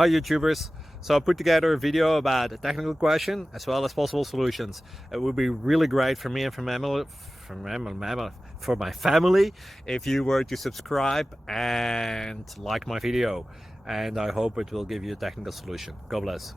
Hi YouTubers. So I put together a video about a technical question as well as possible solutions. It would be really great for me and for my family if you were to subscribe and like my video. And I hope it will give you a technical solution. God bless.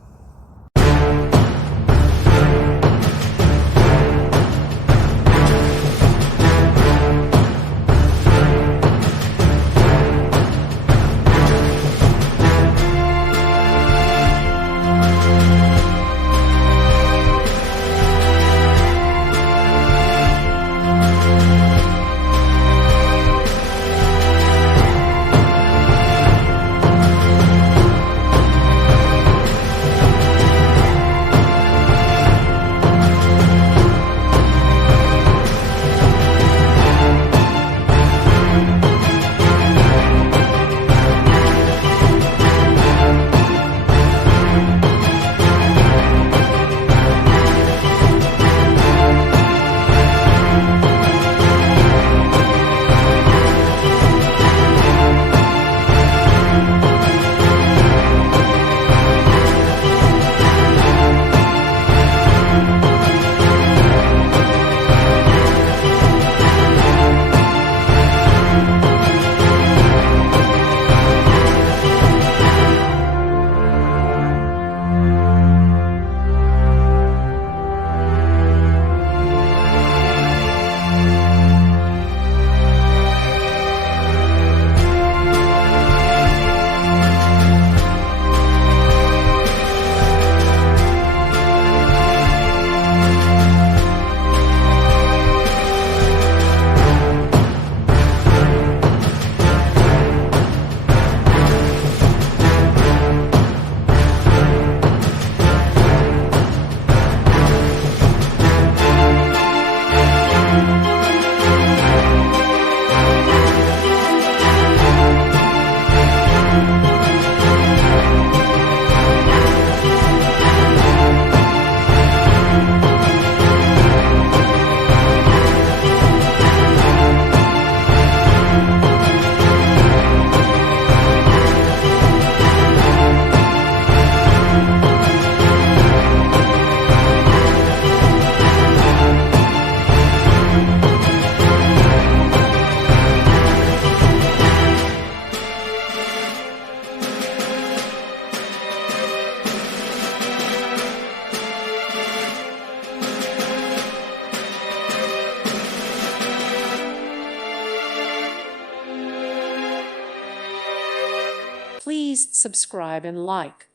Please subscribe and like.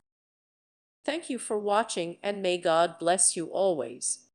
Thank you for watching, and may God bless you always.